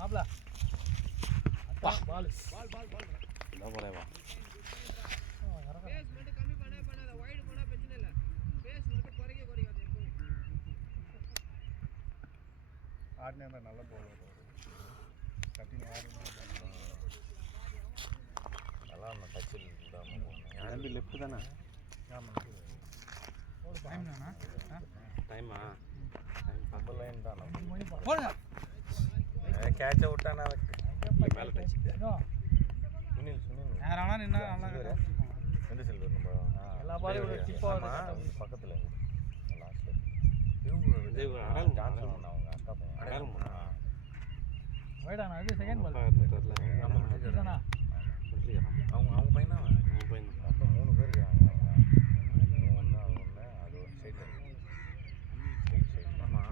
மாப்ள பால் பால் என்ன போறேவா பேஸ் மட்டும் கம்மி பண்ணாத வைட் போனா பிரச்சனை இல்ல பேஸ் மட்டும் குறைக்காதே ஆடுனா நல்ல பால் வரும் கட்டிங் ஆடுனா நல்லா அந்த டச்சில் இல்லாம போறேன் தம்பி லெஃப்ட் தானே ஆமா ஒரு டைம் தானா டைமா டைம் 10 லைன் தான் போடுங்க கேட்ச விட்டானா மேல டச் சுனில் நேரானா நின்னா நல்லா எந்த சில்வர் நம்ம எல்லா பாலும் ஒரு சிப்பா பக்கத்துல லாஸ்ட்ல இவங்க அடல் சான்ஸ் அவங்க அக்கா பையன் அடல் வைடானா இது செகண்ட் பால் தெரியல ஆமா இதுதானா அவங்க பையனா அவங்க பையன் மொத்தம் 3 பேர் இருக்காங்க அது ஒரு சைடுல ஆமா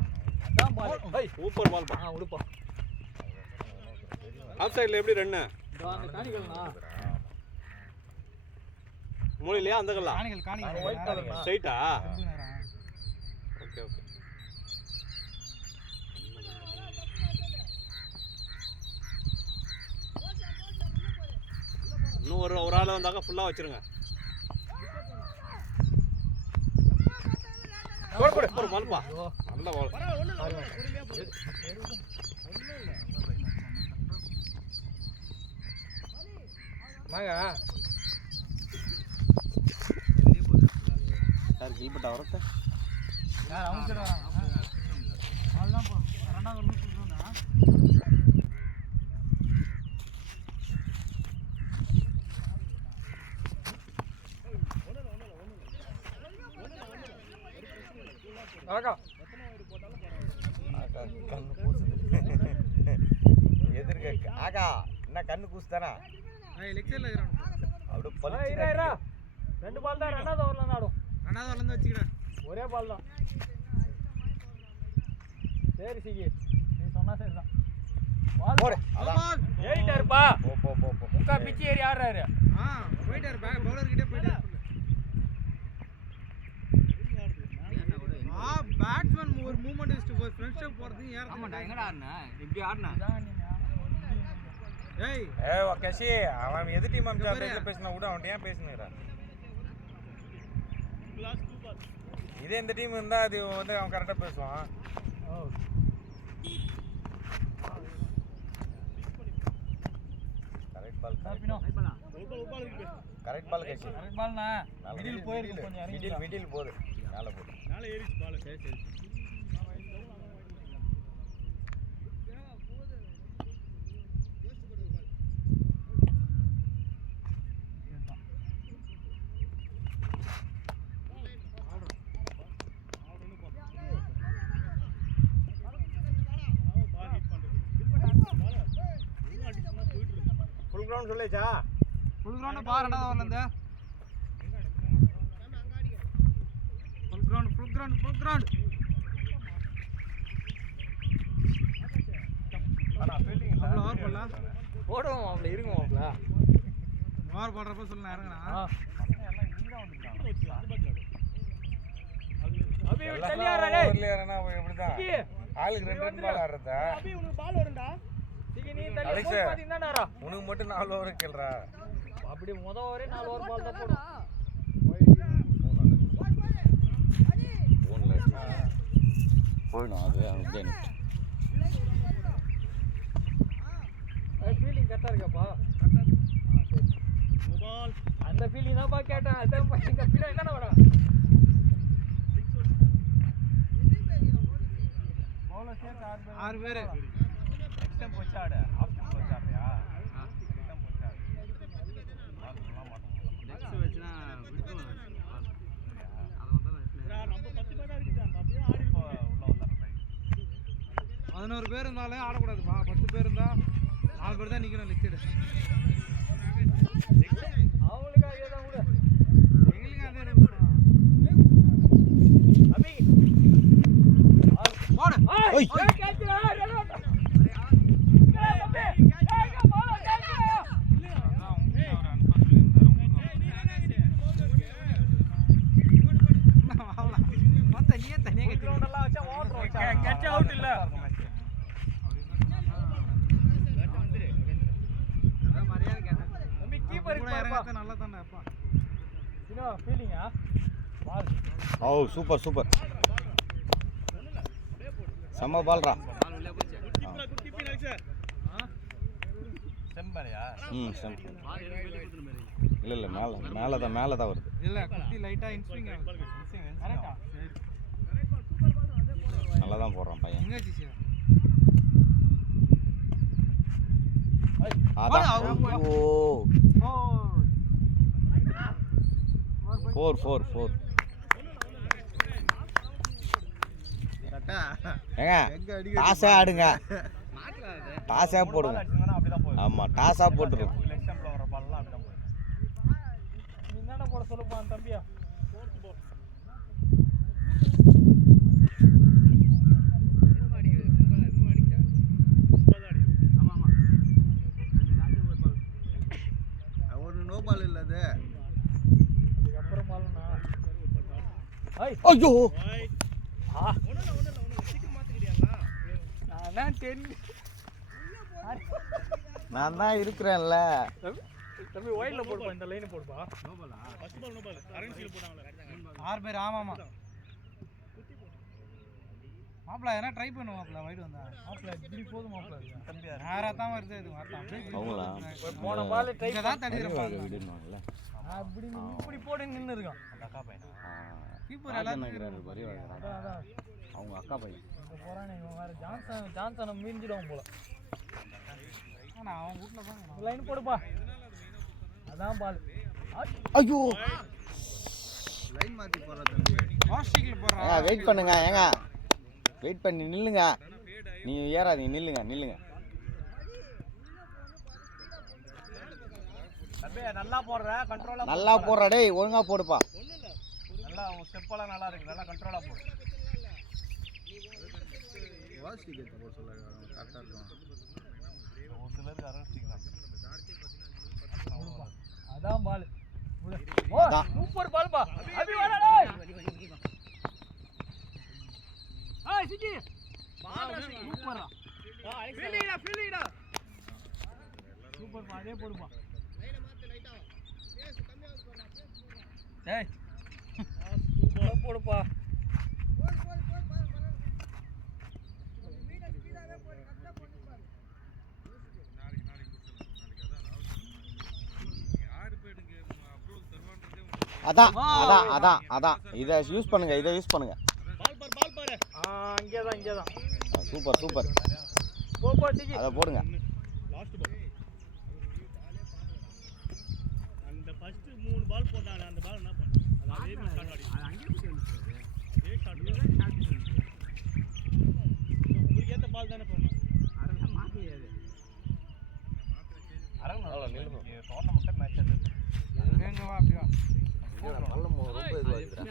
அதான் பால் ஏய் சூப்பர் பால் பா உடுப்பா ஆஃப் சைடுல எப்படி ரன் அந்த காணிகள்னா மூலையிலயா அந்த கல்லா காணிகள் ஸ்ட்ரைட்டா ஓகே ஓகே இன்னும் ஒரு ஆள் வந்தாக்க ஃபுல்லா வச்சிருங்க ஒரு பால்பா நல்ல பால் வாங்க யார் கில்பட்டா வரத்த யார் அவங்க சைடு வராங்க அவ்வளவுதான் போ ரெண்டாவது ஒரு நிமிஷம் சொல்லுங்க ஆகா கண்ணு கூசுது எதிர்க்க ஆகா என்ன கண்ணு கூசுதானா லெக்சர்ல இருக்கறான் அப்படியே பல்லு ரெண்டு பால் தான் ரெண்டாவது ஓவர்ல ஆடும் ரெண்டாவது ஓவர்ல இருந்து வச்சிக்கிறேன் ஒரே பால் தான் சரி சிகி நீ சொன்னா சரிதான் பால் போடு அதான் ஏறிட்டாருப்பா போ முக்கா பிச்சி ஏறி ஆடுறாரு போயிட்டாரு பவுலர் கிட்ட போயிட்டாரு பேட்ஸ்மேன் ஒரு மூவ்மெண்ட் இஸ்ட் போய் ஃப்ரண்ட் ஸ்டெப் போறது ஏற ஆமாடா எங்கடா ஆடுன இப்படி ஆடுன ஏய் கஷி அவன் எது டீம் அம்சா பேசல பேசினா கூட அவன் ஏன் பேசினுறான் இதே இந்த டீம் இருந்தா அது வந்து அவன் கரெக்டா பேசுவான் கரெக்ட் பால் கரெக்ட் பால் கஷி கரெக்ட் பால்னா மிடில் போயிருக்கு கொஞ்சம் இறங்கி மிடில் போகுது மேல போகுது மேல ஏறிச்சு பால் சரி ஃபுல் கிரவுண்ட் சொல்லேச்சா ஃபுல் கிரவுண்ட் பா ரெண்டாவது ஓவர்ல இருந்து ஃபுல் கிரவுண்ட் ஆனா ஃபீல்டிங் ஓவர் போடலாம் போடுவோம் மாப்ள இருங்க மாப்ள ஓவர் போடுறப்ப சொல்ல இறங்கனா அபி தள்ளியா டேய் ஓவர்ல எப்படிதான் ஆளுக்கு 2 பால் ஆடுறதா அபி உனக்கு பால் வரும்டா சிகி நீ தள்ளி போய் பாத்தீங்கன்னாடா உனக்கு மட்டும் 4 ஓவர் கேள்றா அப்படி முத ஓவரே 4 ஓவர் பால் தான் போடும் போயிடும் அது அப்படியே ஃபீலிங் கரெக்டா இருக்காப்பா பால் அந்த ஃபீலிங் தான்ப்பா கேட்டேன் அதான் பையன் கப்பில என்னடா வர பவுலர் சேர்த்து 6 பேர் நெக்ஸ்ட் டைம் போச்சு ஆடு ஆப்ஷன் போச்சு ஆடுறியா நெக்ஸ்ட் டைம் போச்சு ஆடு பால் சொல்ல மாட்டோம் நெக்ஸ்ட் வெச்சனா விட்டுறலாம் நம்ம 10 பேர் இருக்குது அப்படியே ஆடி உள்ள வந்தாரு 11 பேர் இருந்தாலே ஆடக்கூடாதுப்பா 10 பேர் இருந்தா 4 பேர் தான் நிக்கணும் லெக்சர் அவங்களுக்கு அதே தான் கூட எங்களுக்கு அதே அபி போடு ஓய் கேட்றா ரெலவட் ஏய் தம்பி ஏய் பால் கேட்றா மொத்த நீயே தனியா கிரவுண்ட் எல்லாம் வச்சா ஓட்றோம் கேட்ச் அவுட் இல்ல பாருங்க நல்லா தானே அப்பா ஃபீலிங்கா பால் ஓ சூப்பர் சூப்பர் செம்ம பால்ரா செம்பரையா ஸ்டெம்ப் இல்லை மேலே தான் வருது. இல்ல குட்டி லைட்டா இன்ஸ்விங் ஆகுது. கரெக்ட்டா நல்லா தான் போடுறான் பையன். எங்க ஜிசி அதான் ஓ ஓ 4 ஏங்க டாஸா ஆடுங்க, டாஸா போடுங்க. அப்படிதான் போகுது. ஆமாம் டாஸா போட்டுருங்க. லெக் ஸ்டம்ப்ல வர பால்லாம் அப்படிதான் போகுது. நீ என்னடா போட சொல்லுப்பா தம்பியா. ஐயோ நான் தான் இருக்கிறேன்ல. தம்பி ஒயிட்ல போடுப்பா, இந்த லைன் போடுப்பா. First ball no ball arrange field போட்டாங்களே 6 பேர். ஆமாமா மாப்ள என்ன ட்ரை பண்ணுவோம் மாப்ள வைட் வந்தா மாப்ள இப்படி போதும் மாப்ள தம்பி நேரா தான் வருது இது மாட்டா அவங்களா போன பால் ட்ரை தான் தள்ளிறப்பாங்க விடுனாங்கல. அப்படி இப்படி போடு நின்னு இருக்கான் அந்த அக்கா பையன். கீப்பர் எல்லாம் நகராரு பரி வாங்குறாங்க. அவங்க அக்கா பையன் இங்க போறானே இவன் வேற ஜான்சன் மீஞ்சிடுவான் போல. ஆனா அவன் வீட்ல தான் லைன் போடுப்பா. அதான் பால். ஐயோ லைன் மாத்தி போறா தம்பி. வாஷிங்ல போறா. வெயிட் பண்ணுங்க ஏங்க, வெயிட் பண்ணி நில்லுங்க. நீ ஏறாதீங்க, நில்லுங்க. தம்பி நல்லா போடுற, கண்ட்ரோலா நல்லா போடுறா டேய், ஒழுங்கா போடுப்பா. நல்லா உன் ஸ்டெப் எல்லாம் நல்லா இருக்கு, நல்லா கண்ட்ரோலா போடு. வாசி கேட் போட சொல்ல கரெக்ட்டா இருக்கும். ஒரு சிலருக்கு அரஸ்டிங் தான். அதான் பால். ஓ சூப்பர் பால் பா. அபி வாடா டேய். ஏய் சிக்கி. பால் சூப்பரா. ஃபீலிடா. சூப்பர் பா, அதே போடுப்பா. லைனை மாத்து லைட்டா. பேஸ் கம்மியா போறா. டேய். சூப்பர் போடுப்பா. அதான் இதை யூஸ் பண்ணுங்க. பால் பாரு. இங்கே தான். சூப்பர். போ சிக்கி. அத போடுங்க. Last ball. அந்த ஃபர்ஸ்ட் 3 பால் போட்டானே அந்த பால் என்ன பண்ணா? அது அதே மாதிரி ஷாட் ஆடி. அது அங்கேயே போய் வந்துச்சு. அதே ஷாட் உங்களுக்கு ஏத்த பால் தானே போடணும். அரங்க மாத்தியாது. அரங்க நல்லா நில்லுங்க. டோர்னமென்ட் மேட்ச் அது. எங்க வா அப்படியே. ரொம்ப இதுவாகுதுடா.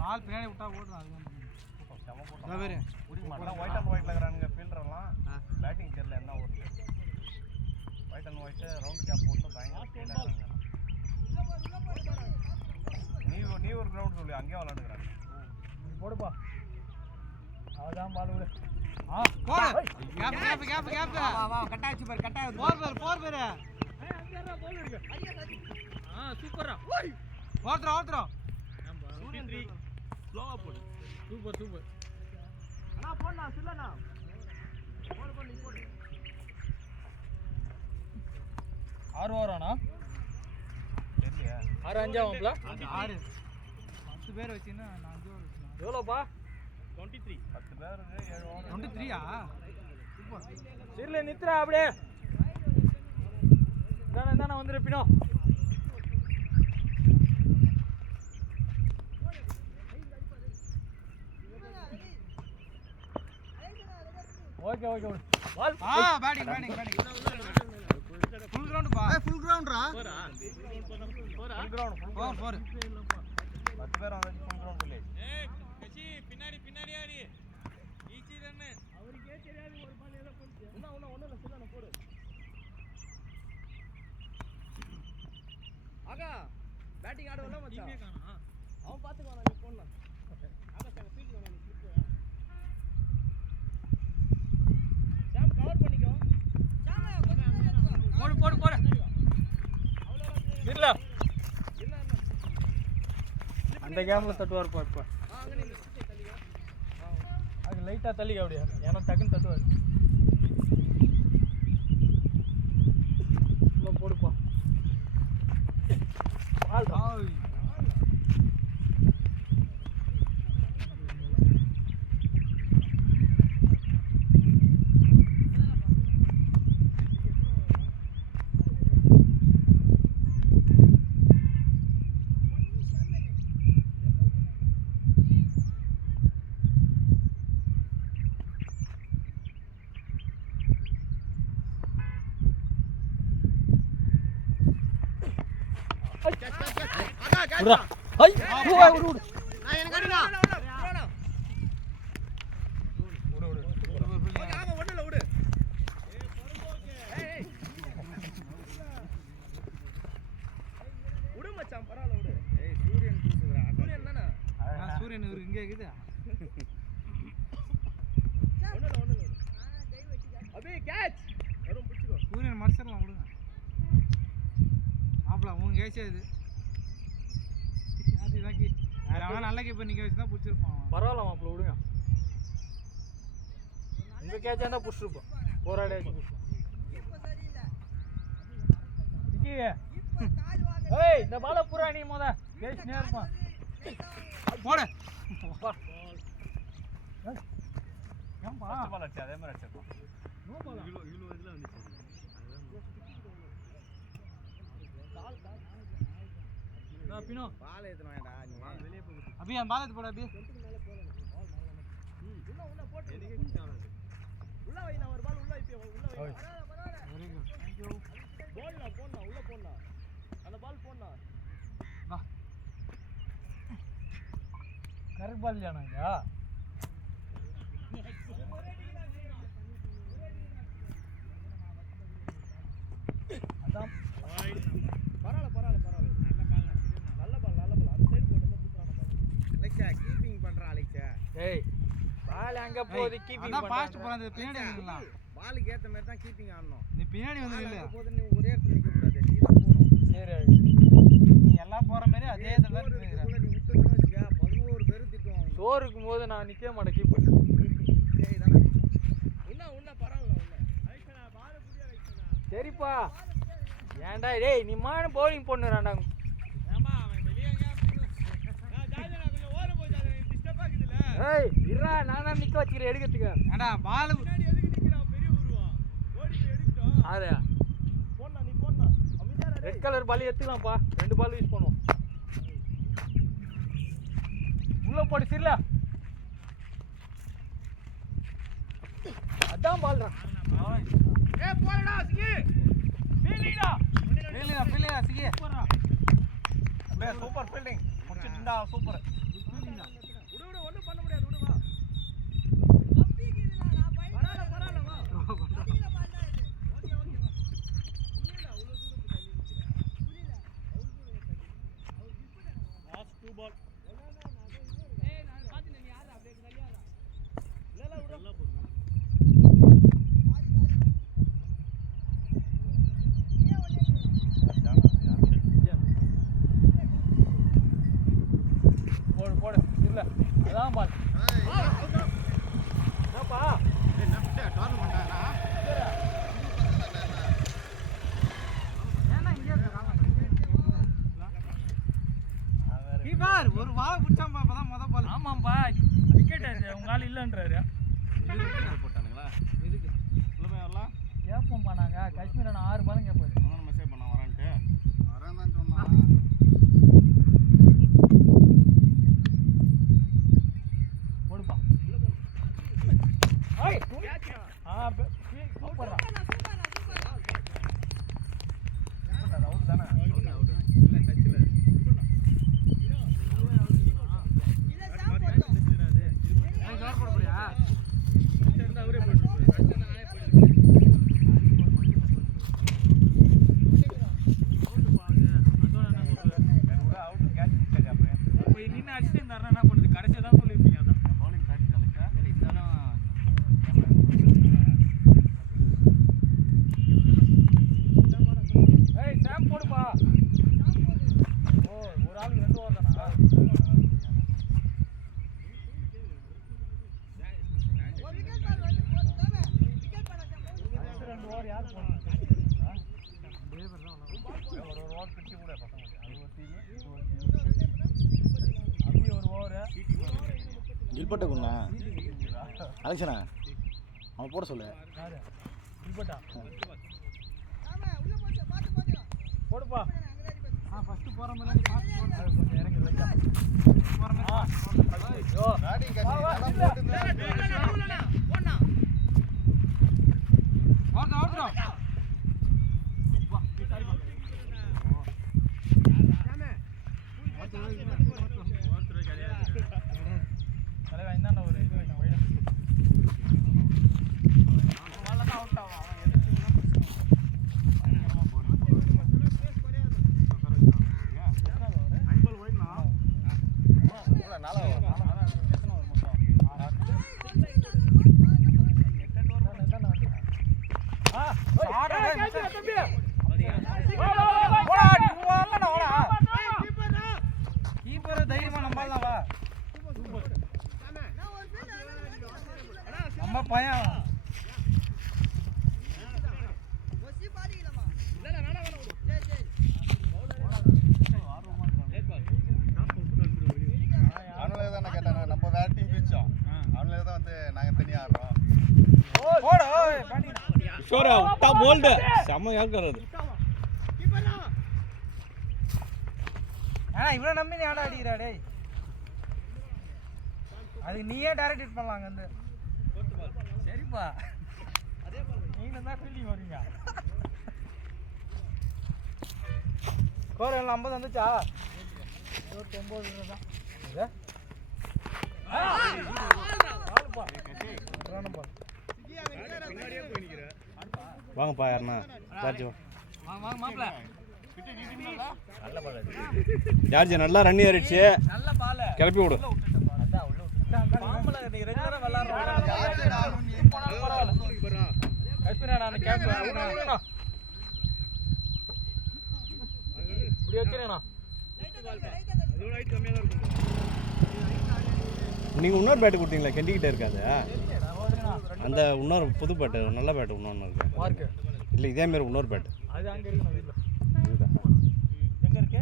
பால் பின்னாடி விட்டா ஓடுறான் அதுதான். செம போட்டா. வேற குடி மாட்டா ஒயிட் அண்ட் ஒயிட்ல இருக்கறானுங்க ஃபீல்டர் எல்லாம். பேட்டிங் தெரியல என்ன ஓடுது. White and white round cap போட்டு பயங்கர ஸ்பீடா இருக்காங்க. நீ ஒரு கிரவுண்ட் சொல்லு, அங்கேயே விளையாடுறாங்க. போடுப்பா. அதான் பால் விடு. போடு. கேப். வா கட்டாச்சு பாரு, கட்டாச்சு. 4 பேர். அங்கேறா பால் எடுங்க. சூப்பரா. ஓட்றா. 23 ஸ்லோவா போடு. சூப்பர். அண்ணா போடா சில்லண்ணா. போடு நீ போடு. 6 ஓவரானா? தெரியல. 6 5 ஆவம்ல? 6. 10 பேர் வச்சினா நான் 5 ஓவர் வச்சேன். எவ்வளோப்பா? 23. 10 பேர் 7 ஓவர். 23ஆ? சூப்பர். சில்ல நித்ரா அப்படியே. தான வந்திருப்பினோ. ஓகே பால். பேட்டிங். ஃபுல் கிரவுண்ட் பா. ஃபுல் கிரவுண்ட்ரா. 4. 10 பேர் வந்து ஃபுல் கிரவுண்ட் இல்ல. கச்சி பின்னாடி ஆடி. Easy run. அவருக்கே தெரியாது ஒரு பால் ஏதோ போச்சு. ஒண்ணு இல்ல சில்லன போடு. ஆகா பேட்டிங் ஆட வரல மச்சான். அவன் பாத்துக்குவானா நீ போடலாம். ஆகா சார் ஃபீல்ட் வேணும் நீ ஸ்லிப். சாம் கவர் பண்ணிக்கோ. போடு. அவ்வளோ இல்ல அந்த கேம்ல தட்டுவார் பாப்பா அது லைட்டா தள்ளிக்க அப்படியே ஏன்னா டக்குன்னு தட்டுவார் போடுப்பா விடுடா ஐ விடு விடு நான் எனக்கு அடிடா சூரியன் இவரு இங்கே இருக்குது சூரியன் மறைச்சிடலாம் விடுங்க மாப்பிள உன் கேட்சா இது அவன் நல்ல கேப்ப நிக்க வச்சு தான் பிடிச்சிருப்பான் பரவாயில்ல மாப்பிள விடுங்க உங்க கேட்சா தான் பிடிச்சிருப்போம் போராடி ஏய் இந்த பால பூரா நீ மொத பேசினே இருப்பான் போடு ஏன்பா பால் அடிச்சு அதே மாதிரி அடிச்சிருப்பான் பினோ பால் ஏத்தணும் வேண்டா நீ வெளிய போ அபி அந்த பால் ஏத்து போடு அபி உள்ள வை நான் ஒரு பால் உள்ள வைப்பே உள்ள வை வெரி குட் थैंक यू போடலாம் உள்ள போடலாம் அந்த பால் போடலாம் வா கரெக்ட் பால் ஜானாங்க அதான் பரவாயில்ல நல்ல பால் அந்த சைடு போடுங்க சூப்பரான பால் அலெக்ஸா கீப்பிங் பண்றா அலெக்ஸா ஏய் பால் அங்க போகுது கீப்பிங் அதான் பாஸ்ட் போறது பின்னாடி நில்லலாம் பாலுக்கு ஏத்த மாதிரி தான் கீப்பிங் ஆடணும் நீ பின்னாடி வந்து நில்லு போது நீ ஒரே இடத்துல நிக்க கூடாது நீ தான் போணும் சரி நீ எல்லாம் போற மாதிரி அதே இடத்துல நிக்கிறா நீ விட்டுறணும் வச்சுக்க 11 பேர் திட்டுவாங்க சோறு இருக்கும்போது நான் நிக்க மாட்டேன் கீப்பர் சரி தானே உன்ன பரவாயில்ல அலெக்ஸா பால் புடியா அலெக்ஸா சரிப்பா ஏன்டா டேய் நீ மான பவுலிங் பண்ணுறான்டா ஏமா அவன் வெளிய எங்க ஜாஜனா கொஞ்சம் ஓர போய் ஜாஜனா டிஸ்டர்ப் ஆகுதுல ஏய் இருடா நானா நிக்க வச்சிரேன் எடுக்கிறதுக்கு ஏண்டா பால் முன்னாடி எதுக்கு நிக்கறா பெரிய உருவா ஓடி போய் எடுக்கட்டும் ஆரே போடா நீ போடா அமைதியா ரெட் கலர் பால் எடுத்துக்கலாம்ப்பா 2 பால் யூஸ் பண்ணுவோம் உள்ள போடு சில்ல அதான் பால்டா ஏய் போடா சிகி ஃபீல்டிங்கடா ஃபீல்டிங்கா சிகி போறா அப்படியே சூப்பர் ஃபீல்டிங் முடிச்சிட்டா சூப்பர் விடு ஒண்ணும் பண்ண முடியாது விடு வா பரவாயில்ல வா ஓகே புரியல அவ்வளவு தூரம் தள்ளி நிக்கிறா புரியல அவர் லாஸ்ட் 2 பால் ஏய் நான் பாத்துனே நீ யாரா அப்படியே தள்ளியாரா இல்ல விடு நல்லா போடு போடு போடு இல்ல அதான் பால் என்னப்பா என்ன டோர்னமென்ட்டா ஏன்னா இங்க கீப்பர் ஒரு வாளை புடிச்சாம்பா அப்பதான் முத பால் ஆமாம்பா விக்கெட் உங்க ஆள் இல்லன்றாரு போட்டானுங்களா எதுக்கு சொல்லுமே வரலாம் கேட்போம்ப்பா நாங்க காஷ்மீர் 6 பாலும் கேட்பாரு அவன் மெசேஜ் பண்ண வரேன்ட்டு வரேன் தான் சொன்னா போடுப்பா ஏய் சூப்பரா அவுட் தானே இல்ல டச்ல போட போறியா இருந்தா அவரே போடுறாரு நானே போடுறேன் அவுட் கேட்ச் கேட்ச் அப்படியே போய் நின்னு அடிச்சிட்டு இருந்தாருன்னா என்ன பண்ணுது கடைசியா தான் சொல்லிருப்பீங்க அதான் பவுலிங் ப்ராக்டிஸ் அலெக்ஸா இல்ல இருந்தாலும் ஓவர் யார் போனாங்க தெரியுங்களா? அதே பேர் தான் ஒரு ஓவர் பிடிச்சி கூட பசங்க அது ஒரு டீம் அப்படி ஒரு ஓவர் கில்பட்ட குண்ணா அலெக்ஷனா அவன் போட சொல்லு. யாரு கில்பட்டா போடுப்பா. ஃபர்ஸ்ட் போற மாதிரி நீ பாஸ் போடு. கொஞ்சம் இறங்கி வெச்சா போற மாதிரி ஐயோ பேட்டிங் கட்டி நல்லா போட்டுங்க போடா ஓடுறா வா நீ சாரி போ. தலைவா இந்தாண்ட ஒரு இது வைங்க வைடா. அவன் தான் அவுட் ஆவான். அவன் எதுக்கு பயங்கரமா போடு. அன்பல் வைனா நாளா எத்தனை ஒரு மொத்தம் 8 ஓவர் தான் என்ன வந்து ஆடா தம்பி போடா நீ வாடா கீப்பர் தைரியமா நம்பாலாம் வா நம்ம பையன் அவனுல தான் கேட்டாங்க நம்ம வேற டீம் பிடிச்சோம் அவனுல தான் வந்து நாங்க தனியா ஆடுறோம் போடு ஓய் பாட்டி ஷோரா விட்டா போல்டு செம்மையா இருக்கிறது. இவ்வளோ நம்பி நீ ஆட அடிக்கிறா டேய். அது நீயே டைரக்ட் ஹிட் பண்ணலாம் அங்கேருந்து. சரிப்பா நீங்கள் தான் ஃபீல்டிங் வரீங்க. ஸ்கோர் எல்லாம் 50 வந்துச்சா? 29 தான் இது. ஆளுப்பா ராணுப்பா வாங்கப்பா யாருண்ணா ஜார்ஜ் வாங்க வாங்க மாப்ள. ஜார்ஜ் நல்லா ரன் ஏறிடுச்சு. நல்ல பால் கிளப்பி விடு. அதான் உள்ள விட்டுட்டாங்க. மாமல நீ ரெகுலரா விளையாடுறோம். போனாலும் பரவாயில்ல. கஸ்பினா நான் கேப் அவனா. இப்படி வச்சிரேனா. அதோட ஹைட் கம்மியா தான் இருக்கும். நீங்க இன்னொரு பேட் கொடுத்தீங்களா கெண்டிக்கிட்டே இருக்காது அந்த இன்னொரு புது பேட்டு நல்ல பேட்டு இன்னொன்று இருக்கு மார்க் இல்லை இதே மாதிரி இன்னொரு பேட்டு அது அங்க இருக்கு நம்ம வீட்ல எங்க இருக்கு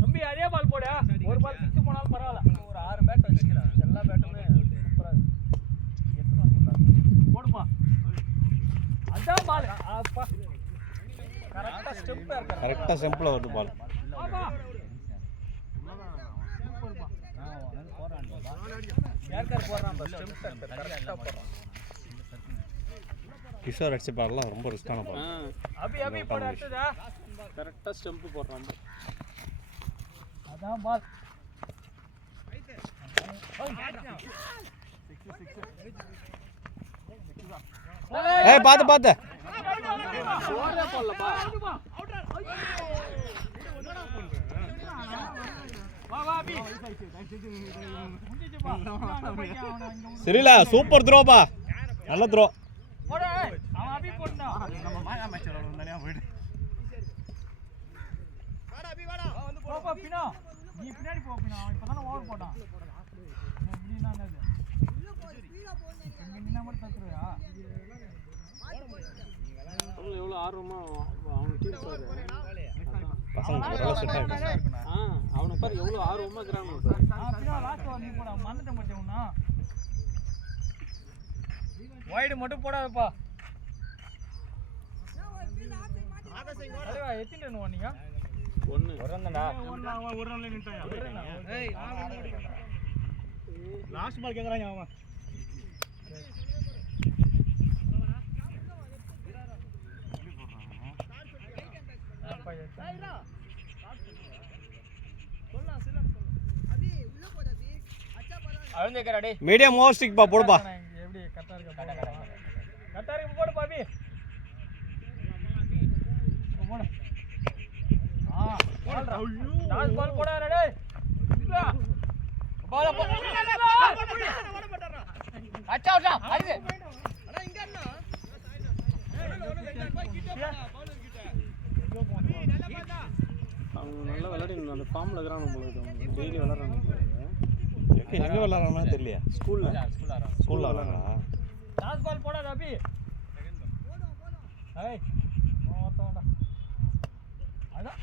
தம்பி அதே பால் போடு ஒரு பால் 6 போனாலும் பரவாயில்ல ஒரு 6 பேட் வச்சுக்கலாம் எல்லா பேட்டுமே சூப்பரா இருக்கு எத்தனை போடலாம் போடுப்பா அதான் பால் அப்பா கரெக்ட்டா ஸ்டெம்பா இருக்கு கரெக்டாக சிம்பிளாக வருது பால் ஆமா சூப்பர்ப்பா யார்கார் போறான் அந்த ஸ்டெம்ப் கரெக்ட்டா போறான் கிஷோர் அடிச்ச பால்லாம் ரொம்ப ரிஸ்கான பால் அபி போட அடுத்ததா கரெக்ட்டா ஸ்டெம்ப் போடுறான் அதான் பால் ஏய் பாத்து ஓரே போடலப்பா வா வா அபி சரிலா சூப்பர் த்ரோப்பா நல்ல த்ரோ போடு அவன் அபி போடுடா நம்ம மாயா மேட்ச் விளையாடுறோம் தனியா போயிடு போப்பா பினா நீ பின்னாடி போ பினா அவன் இப்பதானே ஓவர் போட்டான் எப்படின்னா என்னது என்ன நம்பர் தத்துறியா அவங்க எவ்வளவு ஆர்வமா அவங்க டீம் சார் பசங்க நல்லா செட் ஆயிடுச்சு அவனை பாரு எவ்வளவு ஆர்வமா இருக்கறானோ பினா லாஸ்ட் ஓவர் நீ போடா மறந்துட்ட மச்சவனா வைடு மட்டும் போடாதப்பா அடேவா எத்தனை ரன் ஓடுனீங்க ஒன்னு ஒரு ரன்ல நின்னுட்டான் ஏய் லாஸ்ட் பால் கேக்குறாங்க அவன் மீடியம் ஓவர் ஸ்டிக் பா போடுப்பா எப்படி கரெக்டா இருக்கு கரெக்டா இருக்கு போடு பாபி போடு லாஸ்ட் பால் போடா டேய் பால் அப்ப அச்சா அச்சா அடிச்சு அண்ணா இங்க அண்ணா அவங்க நல்லா விளையாடி அந்த ஃபார்ம்ல இருக்கறானோ உங்களுக்கு டெய்லி விளையாடுறானோ எங்க விளையாடுறானோ தெரியல ஸ்கூல்ல ஸ்கூல்ல விளையாடுறானா லாஸ்ட் பால் போடாத அபி ஏய் மோத்தோடா அதான்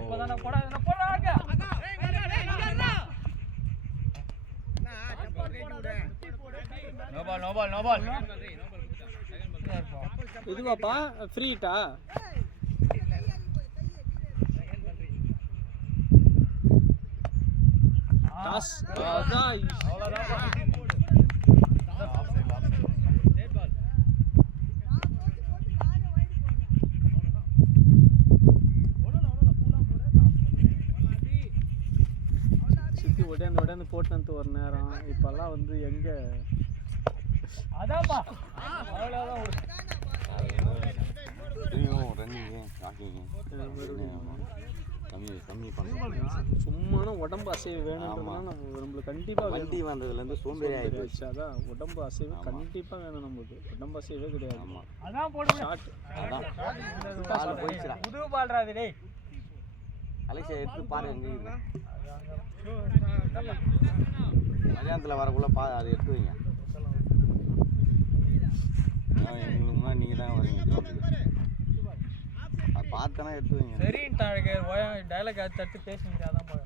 இப்போதான போடாத போடாங்க நோ பால் இதுவாப்பா ஃப்ரீட்டா டாஸ் அதான் சுத்தி உடனே போட்டு ஒரு நேரம் இப்பெல்லாம் வந்து எங்க அதான்ப்பா அவ்வளோதான் ரன்னிங்கு வாக்கிங்கு கம்மி பண்ணுறோம். சும்மான உடம்பு அசைவு வேணும்னா நம்மளுக்கு கண்டிப்பாக வண்டி வந்ததுலேருந்து சோம்பேறி ஆகி போச்சு. அதான் உடம்பு அசைவு கண்டிப்பாக வேணும் நமக்கு. உடம்பு அசைவே கிடையாது. ஆமாம் அதான் போடுங்க ஷார்ட் அதான் பால் போயிடுச்சுடா. புது பால்றாது டேய் அலெக்ஸா எடுத்து பாரு எங்கே இருக்குது மதியானத்தில் வரக்குள்ள அது எடுத்து வைங்க. எங்களுக்கு முன்னாடி நீங்கள் தான் வரீங்க அது பார்த்தனா எடுத்து வைங்க. சரின்ட்டாங்க டைலாக் தட்டு பேசுங்க அதான் போய்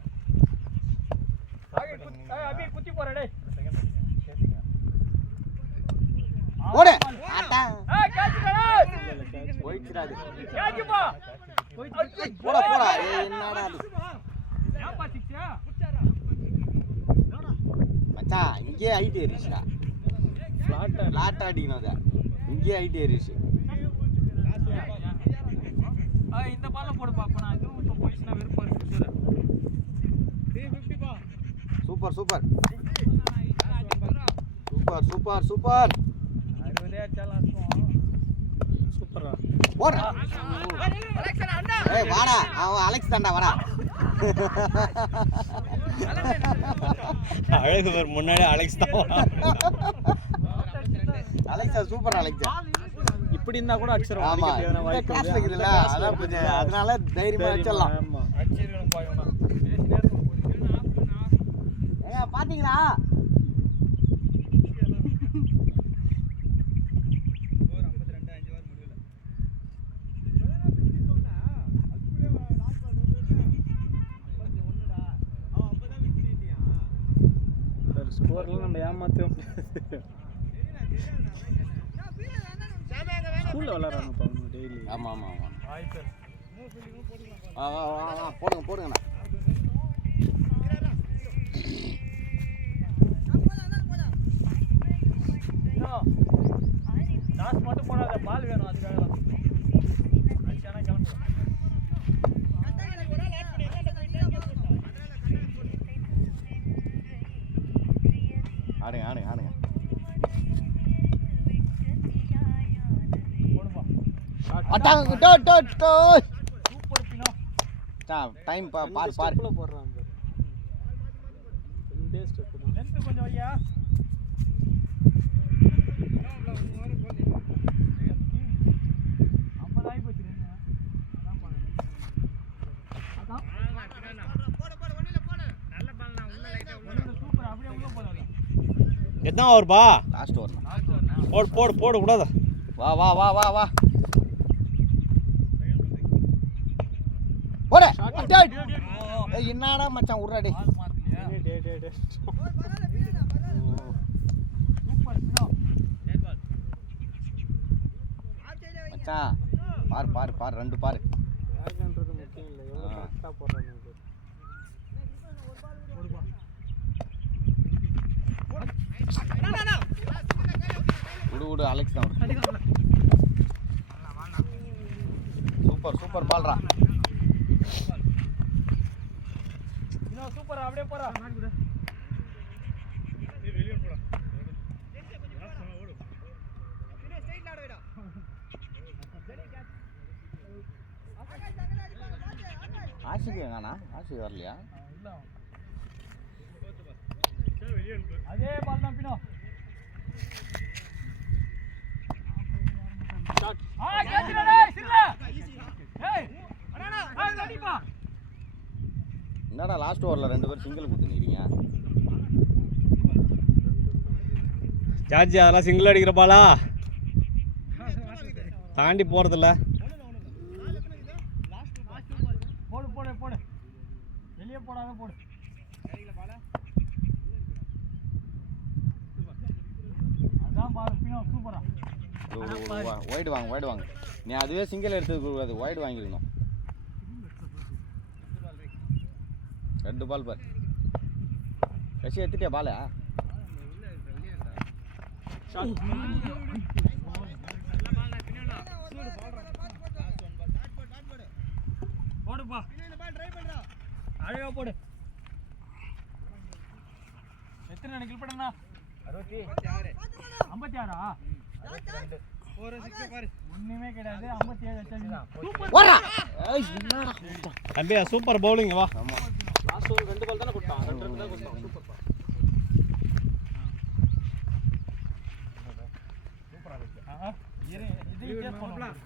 அபி குத்தி போற டேய் ஓடு ஆட்டா ஏய் கேட்ச் போயிடுச்சுடா அது. கேட்ச் பா போடா என்னடா அது ஏன்பா சிக்ஸா மச்சான் இங்கே ஹைட் ஏறிச்சுடா. ஃப்ளாட் அடிக்கணும் அதை இங்கே ஹைட் ஏறிச்சு. இந்த பால்ல போடு பாப்பா நான் இதுவும் இப்போ போயிடுச்சுனா விருப்பம் இருக்கு சார் 350 பா super super super super super 60 அச்சாலாம் சூப்பரா போடா அலெக்ஸ் அண்ணா ஏய் வாடா அவன் அலெக்ஸ் தான்டா வாடா. அழகு ஒரு முன்னாடி அலெக்ஸ் தான் அலெக்ஸா சூப்பர் அலெக்ஸா. இப்படி இருந்தா கூட அடிச்சிரும். ஆமா இந்த கிளாஸ்ல இருக்குதுல்ல அதான் கொஞ்சம் அதனால தைரியமா வச்சிடலாம். ஆமா அடிச்சிரணும் பாயவனா பேசினே ஏங்க பாத்தீங்களா ஸ்கோர்லாம் நம்ம ஏமாத்தவே முடியாது. ஸ்கூல்ல விளையாடுறாங்கப்பா அவங்க டெய்லி. ஆமா ஆமா ஆமா ஹாய் சார் வா வா வா வா போடுங்க போடுங்கண்ணா. டாஸ் மட்டும் போடாத பால் வேணும் அதுக்காக தான் அச்சானா கிளம்பு ஆடுங்க ஆடுங்க ஆடுங்க போடுப்பா அட்டாங்க டோ டோ டோ சூப்பர் பினோ டைம் பாரு பாரு ஸ்டெப்ல போடுறாங்க. 2 ஸ்டெப் தான். லென்த் கொஞ்சம் வையா எத்தனை ஓவர்ப்பா? லாஸ்ட் ஓவர் போடு போடு போடு கூடாத. வா வா வா வா வா போடு ஏய் என்னடா மச்சான் உர்றா டேய். பால் மாத்தலையா டே சூப்பர் பினோ மச்சான் பாரு பாரு பாரு ரெண்டு பாரு. யாருக்குன்றது முக்கியம் இல்லை. எவ்வளோ கரெக்டாக போடுறாங்க. விடு விடு அலெக்ஸ் தான் சூப்பர் சூப்பர் பால்ரா. இன்னும் சூப்பர் அப்படியே போறா ஆஷிக்கு எங்கண்ணா ஆஷிக்கு வரலையா? அதே பால் தான் பினோ கேட்சிடா டேய் சில்ல ஏய் அண்ணா ஏய் ரெடிப்பா என்னடா லாஸ்ட் ஓவரில் 2 பேர் சிங்கிள் குத்துனீங்க. சார்ஜி அதெல்லாம் சிங்கிள் அடிக்கிற பாலா தாண்டி போகிறதில்ல. போடு போடு போடு, வெளியே போடாத போடு. அதான் பாரு சூப்பரா. ஒயிட் வாங்க. நீ அதுவே சிங்கிள் எடுத்து கூடாது, ஒயிட் வாங்கிக்கணும். 2 பால் பார். கட்சி எடுத்துட்டியா பால? போடுப்பா, அழகா போடு. எத்தனை கில் படனா? 56. ஒண்ணுமே கிடையாது. 57 தம்பியா சூப்பர் பவுலிங். வா லாஸ்ட் ஒரு 2 பால் தானே கொடுத்தான், 2 தான் கொடுத்தான். சூப்பர் சூப்பரா இருக்கு. இது சேஸ் பண்ணலாம்.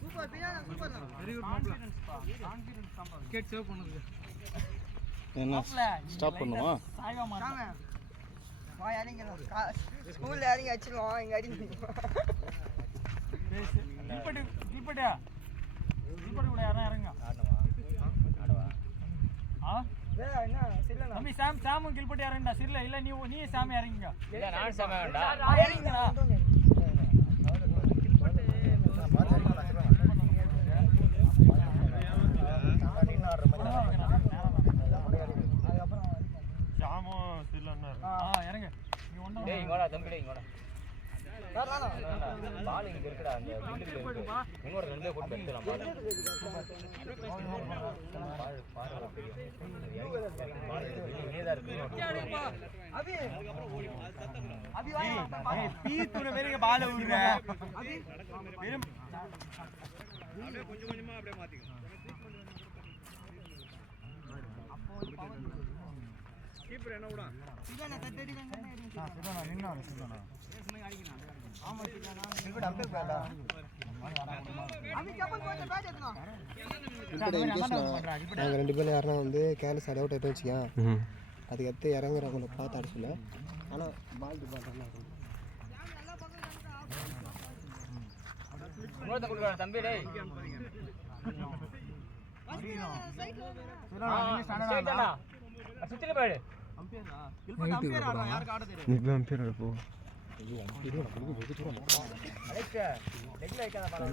சூப்பர் பியானா, சூப்பர் தான். வெரி குட் மாப்ள. கான்ஃபிடன்ஸ் தான். விக்கெட் சேவ் பண்ணுது. என்ன ஸ்டாப் பண்ணுவா? சாயகா மாட்டாங்க. வா இறங்கிடலாம். ஸ்கூல்ல இறங்கி அடிச்சிடலாம். இங்கே அடிக்கணும். கீழ்பட்டியா கூட யாரும் இறங்க. தம்பி சாமும் கீழ்பட்டி இறங்கடா. சிரில இல்ல நீ சாமி இறங்கிங்க. நான் சாமி இறங்கிங்கடா. ஷாமோ சில்லன்னா இறங்க. நீ ஒண்ணு டேய் இங்கடா தம்பி, டேய் இங்கடா. பால் இங்க இருக்குடா, அந்த பில்லுல இருக்கு. இன்னொரு 2 போட்டு எடுத்துலாம் பால். நீதா இருக்கு. அபி வா. பீ தூர வேறங்க பால் ஊறுற. அபி வெறும் அப்படியே கொஞ்சமா அப்படியே மாத்திக்க. கீப்பர் என்ன விடா? சிவனா தட்டடி வந்து சிவனா நின்னானே சிவனா. ஆமா சிவனா. இங்க அம்பேர் பாடா. அபி கப்பல் போய் பேட் எடுத்துனா. நாங்கள் 2 பேரும் யாருன்னா வந்து கேர்லஸ் அடி அவுட் ஆகிட்டு வச்சுக்கேன். அதுக்கு அடுத்து இறங்குறவங்கள பார்த்து அடிச்சல. ஆனால் பால் தம்பி டேய் சுத்தில போயிடு. அம்பேர் ஆடுறா. யாருக்கு ஆட தெரியும்? நீ அம்பேர் போ. அலெக்ஸ் லெக்ல வைக்காத பால்.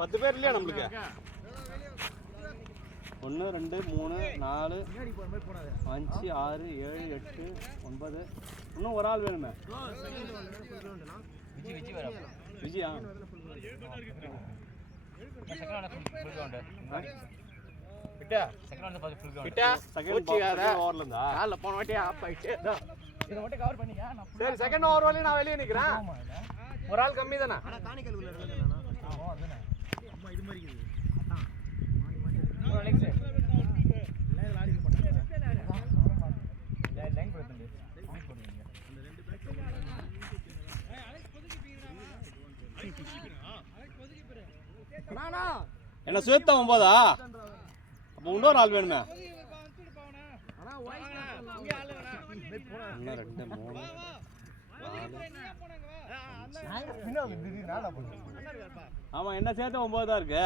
10 பேர் இல்லையா நம்மளுக்கு? 1 2 3 4 5 6 7 8 9. இன்னும் ஒரு ஆள் வேணுமே. விஜி வர. Vijaya second round full ground. கிட்ட செகண்ட் ரவுண்ட் ஃபுல் கிரவுண்ட். கிட்ட செகண்ட் ஓவர்ல இருந்தா கால்ல போன வாட்டி ஆப் ஆயிடுச்சு. இத மட்டும் கவர் பண்ணியா? சரி செகண்ட் ஓவர் வரையும் நான் வெளிய நிக்கிறேன். ஒரு ஆள் கம்மி தானே. ஆனா காணிக்கல் உள்ள இருக்கலனா. ஆமா அதுனே. அம்மா இது மாதிரி இருக்குது. ஒரு நெக்ஸ்ட் லைன் ஆடிக்க மாட்டாங்க. லைன் போடுங்க. போடுங்க. அந்த 2 பேக் அலெக்ஸ் பொதுக்கி பீங்கடா. அலெக்ஸ் பொதுக்கி பீரு. நானா என்ன சுயத்த 9ஆ? அப்ப இன்னொரு ஆள் வேணுமே. ஆனா வாய்ஸ் இங்க ஆளு வேணா. 1 2 3 ஆமா என்ன சேர்த்து 9 தான் இருக்கு.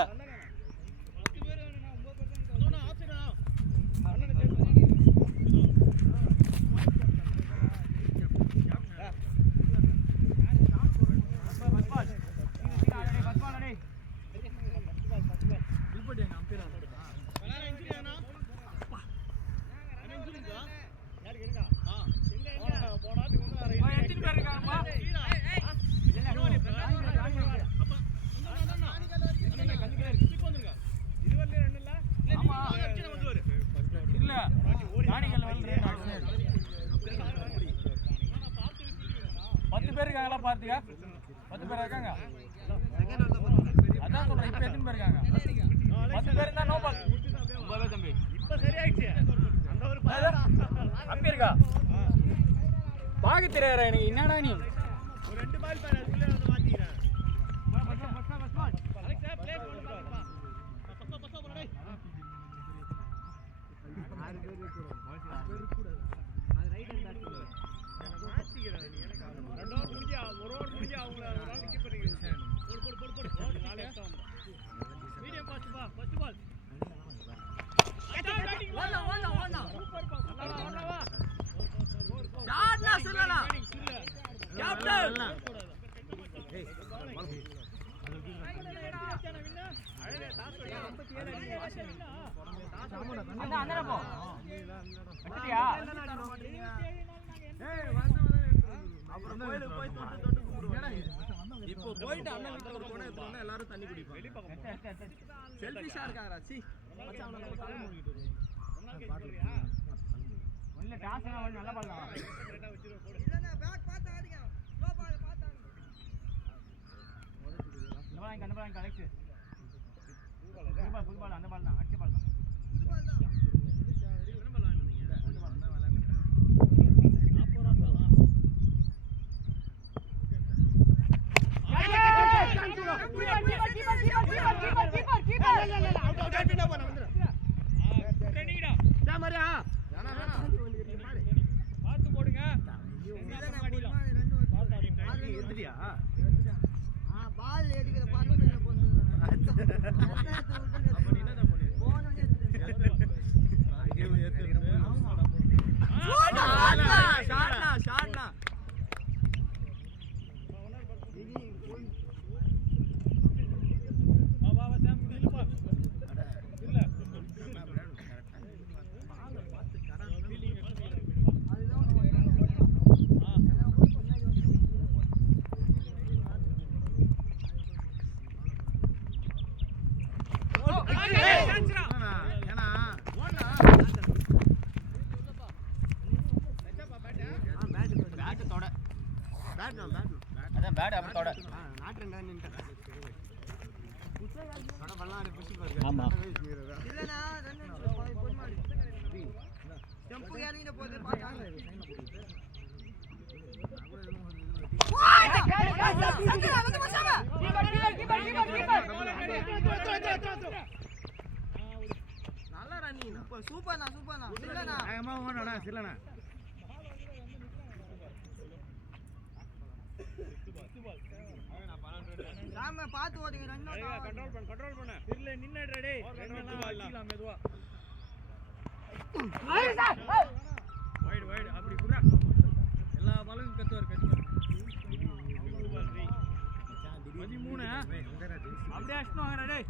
பார்த்தியா 10 பேர் இருக்காங்க. அதான் சொல்றேன் இப்போ எத்தனை பேர் இருக்காங்க? 10 பேர் இருந்தா நோ பால். 9 பேர் தம்பி. இப்போ சரியாயிடுச்சு. அந்த ஒரு பால் அப்பி இருக்கா? பாக்க தெரியாதா எனக்கு? என்னடா நீ ஒரு 2 பால் பாரு அதுக்குள்ள வந்து மாத்திக்கிறேன். பஸ் பால் அலெக்ஸ் ப்ளே பண்ணு பாப்பா. பஸ் போடா டேய். இப்போ போயிட்டு அண்ணன் வீட்டுல ஒரு கோணம் எடுத்தோம்னா எல்லாரும் தண்ணி குடிப்பாங்க. செல்ஃபிஷா இருக்காங்கடா. சீ மச்சான் அவன நம்ம தலை மூடிட்டு ஒண்ணு டாஸ் எல்லாம் நல்ல பால் தான். இல்லனா பேக் பார்த்து ஆடுங்க. ஸ்லோ பால் பார்த்து ஆடுங்க. இந்த பால் கனெக்ட். புது பால் அந்த பால் தான். அடிச்ச பால் தான். புது பால் தான். என்ன பால் வாங்குனீங்க? ரெண்டு பால் தான் விளையாடுங்க. பார்த்து போடுங்க. பால் எடுக்கிற பாத்து அதான் பேட் அப்படி தொட. ஆமா இல்லனா ரெண்டு நிமிஷம் போய் மாடி ஸ்டெம்ப் ஏறிங்க போதே பாத்தாங்க நல்ல ரன்னிங். சூப்பர்ண்ணா சூப்பர்ண்ணா இல்லனா வேகமா ஓடடா சில்லனா. நாம பாத்து ஓடுங்க ரன் கண்ட்ரோல் பண்ணு இல்ல நின்னடா டேய் ரெண்டெல்லாம் அடிக்கலாம் மெதுவா வைட் அப்படி குறா எல்லா பாலும் கத்துவார் 13 அப்படியே அடிச்சு வாங்கடா டேய்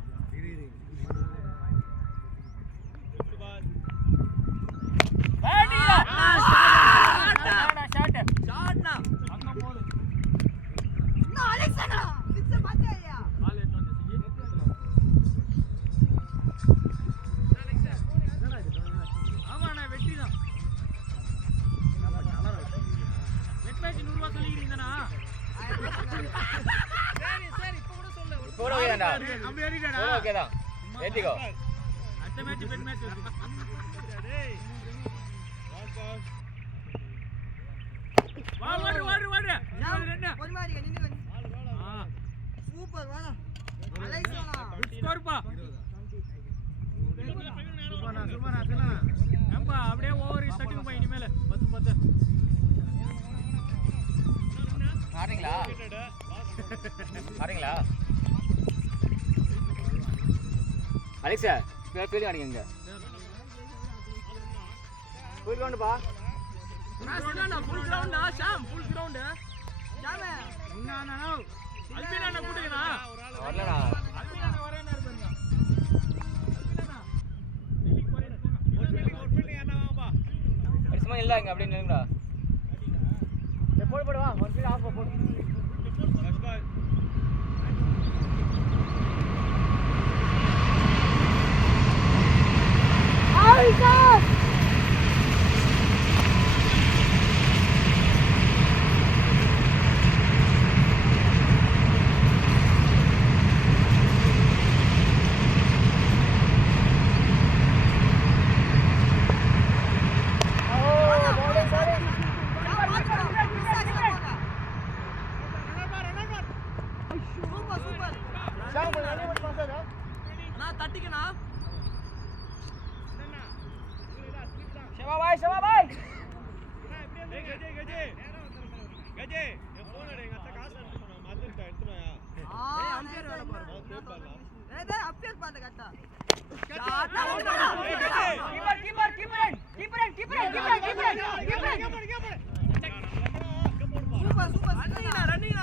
ஷாட்னா அங்க போடு நான் அலெக்சனா சிக்ஸ் பாத்தியா பால் எடுத்து வந்து ஆமாண்ணா வெற்றி தான் நெட் மேட்ச் 100 ரூபாய் சொல்லிக்கிறீங்கண்ணா சரி இப்போ கூட சொல்லு கூட ஓகேடா. அப்படி ஏறிடா ஓகேடா. ஏத்திக்கோ. அடுத்த மேட்ச் பெட் மேட்ச் டேய் வாடு ரெண்டு ஒரு மாதிரி நின்னு சூப்பர் வாடா அலெக்சனா ஸ்கோர்ப்பா சும்மா சில்லனா. ஏம்பா அப்படியே ஓவர் தட்டுங்க பா இனிமேல 10 ஆடுறீங்களா? ஆடுறீங்களா? அலெக்ஸா ஃபீல்டிங் அடிங்க. ஃபுல் கிரவுண்ட் பா. நான் ஃபுல் கிரவுண்டா ஷாம் ஃபுல் கிரவுண்ட் சாமே என்னன்னா அல்பினா நான் கூட்டிங்கனா வரலடா. அல்பினா வரேன்னா இருப்பாங்க அல்பினா டெலிக்கு வரேன் ஒரு ஃபீல்டிங் என்ன வாங்கப்பா சும்மா இல்ல இங்க அப்படியே நில்லுங்கடா. சரி போடு வா. ஒரு ஃபீல்ட் ஆஃப் போடு. லெட்ஸ் கோ நான் தட்டிக்கனா. ஷபாய் ஷபாய் ஏய் கஜே என் போன் எடு எங்க அத்தை காசு அனுப்பி சொன்னாங்க மறந்துட்டேன் எடுத்துனயா அம்பியர் வேலை பாரு அப்பியர் பாத்து கட்டா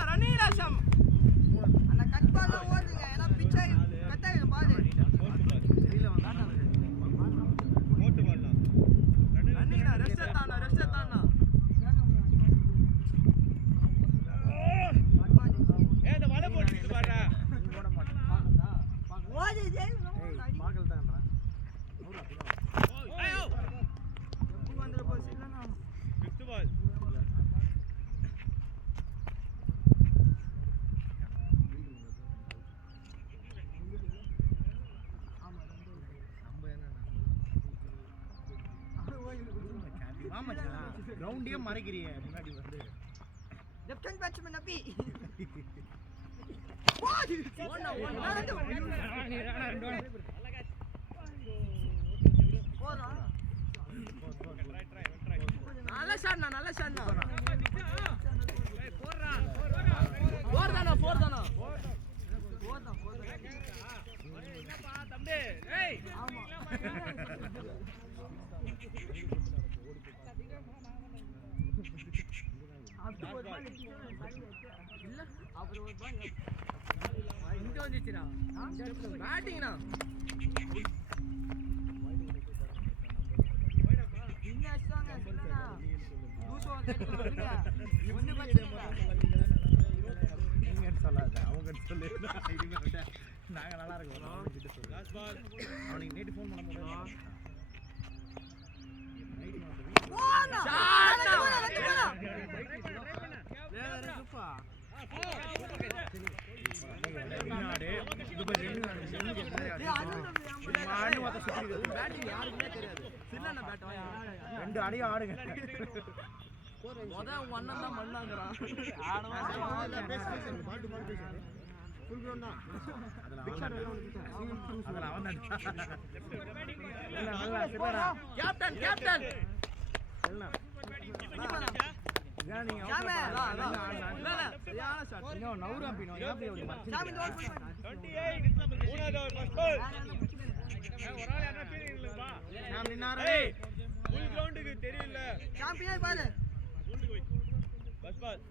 ரன்னிங் ராசம் அந்த கட் பால் ஓடுங்க ஏன்னா பிச்சை கட்டாயிடு பாரு போட்டு வரலாம் ரன்னிங் ரெஸ்ட் தானா ஏய் இந்த வலை போட்டுட்டு வரடா ஓடி ஜெய் மாகல் தான்டா ஐயோ வந்து போய் இல்லனா 5th பால் கிரவுண்டே மறைக்கிறியே முன்னாடி வந்து லெஃப்ட் ஹேண்ட் பேட்ஸ்மேன் நபி நல்ல ஷாட்னா போர் தானா என்னப்பா தம்பி ஏய் ஆமா இல்ல அப்புறம் ஒரு பால் இங்க வந்துச்சுடா பேட்டிங்னா இன்ன அடிச்சாங்க சொல்லடா தூசோ கேட்கல ஒண்ணு பச்சைங்க நீங்க சொல்லாத அவங்க சொல்லு நாங்க நல்லா இருக்கோம் லாஸ்ட் பால் அவனுக்கு நேத்து ஃபோன் பண்ண முடியல போனா ரெண்டு அடி ஆடுங்க அண்ணன் தான் மண்ணாங்கிறான் கேப்டன் தெரியல சாம்பியன் பாரு பஸ் பால்